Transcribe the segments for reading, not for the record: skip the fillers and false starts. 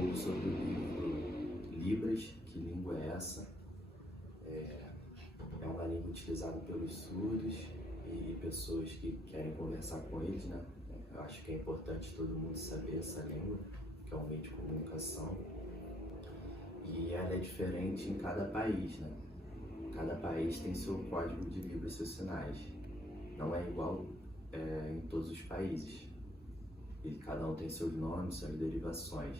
pouco sobre o livro Libras, que língua é essa? É uma língua utilizada pelos surdos e pessoas que querem conversar com eles, né? Eu acho que é importante todo mundo saber essa língua, que é um meio de comunicação. E ela é diferente em cada país, né? Cada país tem seu código de Libras e seus sinais. Não é igual em todos os países. E cada um tem seus nomes, suas derivações.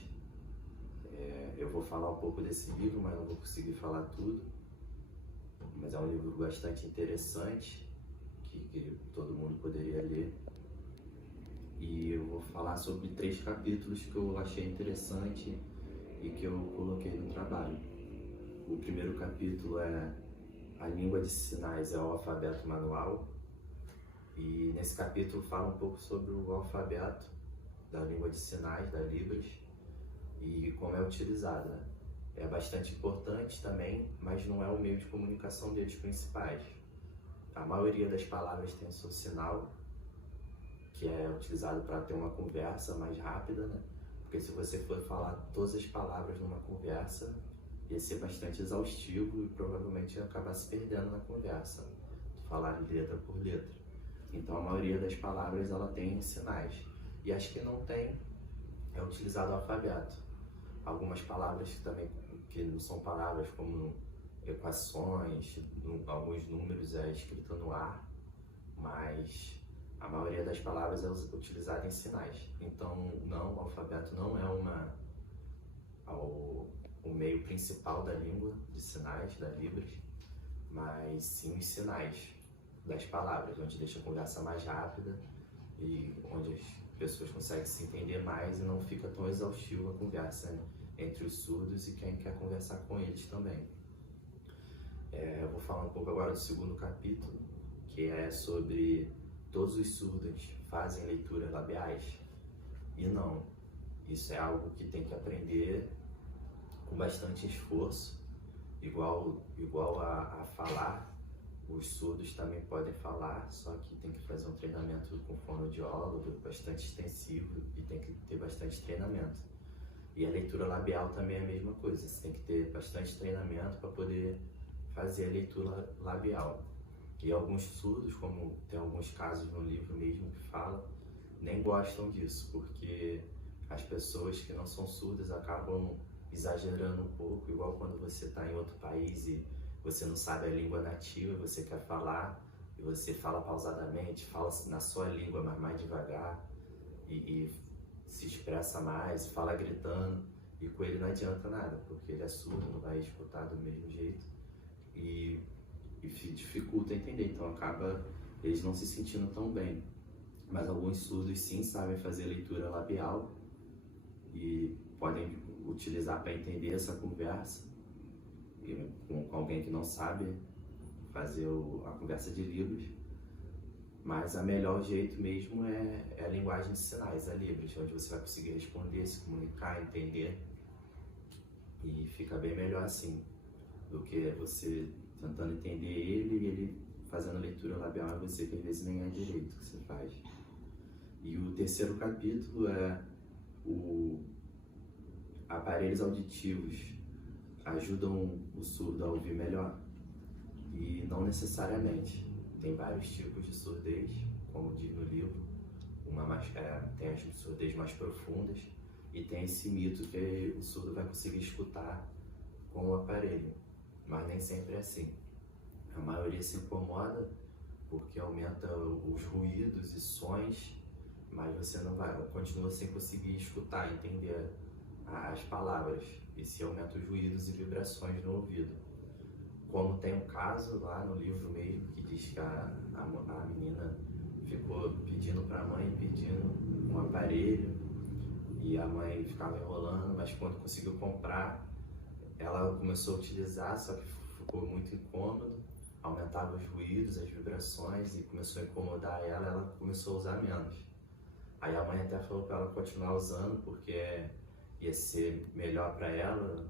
Eu vou falar um pouco desse livro, mas não vou conseguir falar tudo. Mas é um livro bastante interessante, que todo mundo poderia ler. E eu vou falar sobre 3 capítulos que eu achei interessante e que eu coloquei no trabalho. O primeiro capítulo é a língua de sinais, é o alfabeto manual. E nesse capítulo fala um pouco sobre o alfabeto da língua de sinais, da Libras, e como é utilizada, né? É bastante importante também, mas não é o meio de comunicação deles principais. A maioria das palavras tem o seu sinal, que é utilizado para ter uma conversa mais rápida, né? Porque se você for falar todas as palavras numa conversa, ia ser bastante exaustivo e provavelmente ia acabar se perdendo na conversa, falar letra por letra. Então a maioria das palavras ela tem sinais. E as que não tem, é utilizado o alfabeto. Algumas palavras que não são palavras, como equações, alguns números é escrito no ar, mas a maioria das palavras é utilizada em sinais. Então não, o alfabeto não é o meio principal da língua de sinais, da Libras, mas sim os sinais das palavras, onde deixa a conversa mais rápida e onde as pessoas conseguem se entender mais e não fica tão exaustiva a conversa, né, entre os surdos e quem quer conversar com eles também. Eu vou falar um pouco agora do segundo capítulo, que é sobre todos os surdos fazem leituras labiais. E não, isso é algo que tem que aprender com bastante esforço, igual a falar. Os surdos também podem falar, só que tem que fazer um treinamento com fonoaudiólogo bastante extensivo e tem que ter bastante treinamento. E a leitura labial também é a mesma coisa, você tem que ter bastante treinamento para poder fazer a leitura labial. E alguns surdos, como tem alguns casos no livro mesmo que fala, nem gostam disso, porque as pessoas que não são surdas acabam exagerando um pouco, igual quando você está em outro país e você não sabe a língua nativa, você quer falar, e você fala pausadamente, fala na sua língua, mas mais devagar, e se expressa mais, fala gritando, e com ele não adianta nada, porque ele é surdo, não vai escutar do mesmo jeito, e dificulta entender, então acaba eles não se sentindo tão bem. Mas alguns surdos sim sabem fazer leitura labial e podem utilizar para entender essa conversa, e com alguém que não sabe fazer a conversa de Libras. Mas o melhor jeito mesmo é a linguagem de sinais, a Libras, onde você vai conseguir responder, se comunicar, entender, e fica bem melhor assim do que você tentando entender ele e ele fazendo leitura labial em você, que às vezes nem é direito que você faz. E o terceiro capítulo é aparelhos auditivos ajudam o surdo a ouvir melhor, e não necessariamente. Tem vários tipos de surdez, como diz no livro, tem as surdez mais profundas e tem esse mito que o surdo vai conseguir escutar com o aparelho, mas nem sempre é assim. A maioria se incomoda porque aumenta os ruídos e sons, mas você continua sem conseguir escutar, entender as palavras, e se aumenta os ruídos e vibrações no ouvido. Como tem um caso lá no livro mesmo, que diz que a menina ficou pedindo para a mãe, pedindo um aparelho, e a mãe ficava enrolando, mas quando conseguiu comprar, ela começou a utilizar, só que ficou muito incômodo, aumentava os ruídos, as vibrações, e começou a incomodar ela começou a usar menos. Aí a mãe até falou para ela continuar usando, porque ia ser melhor para ela,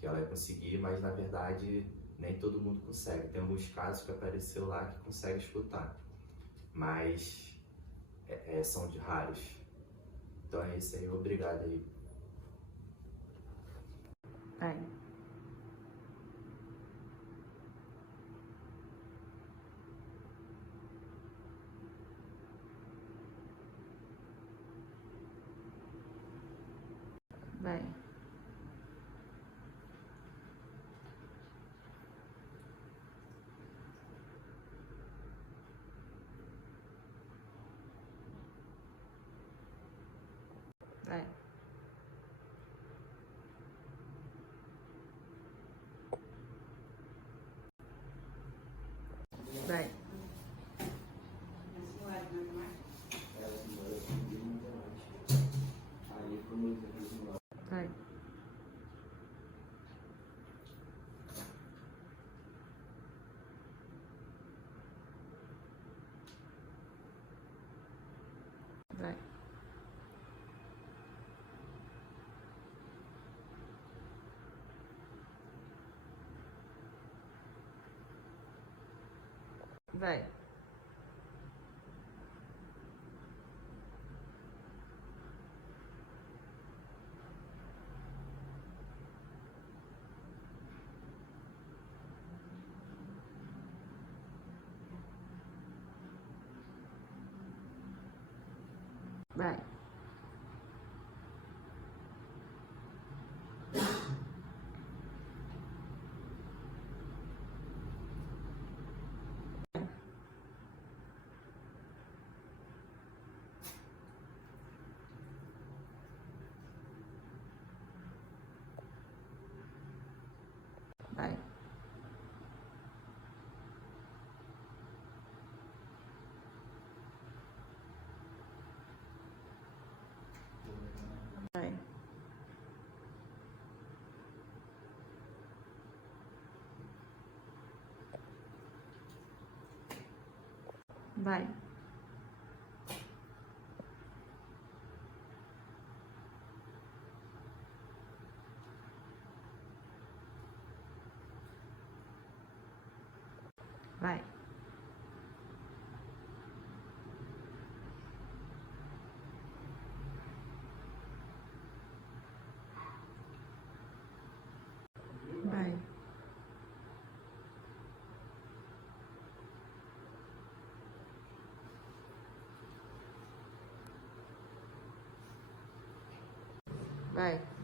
que ela ia conseguir, mas na verdade nem todo mundo consegue. Tem alguns casos que apareceu lá que consegue escutar, mas são raros. Então é isso aí, obrigado aí. Vai. Vai. Vai. Vai. Vai. Vai. Vai. Vai. Vai. Vai. Vai. Vai. Vai. Vai.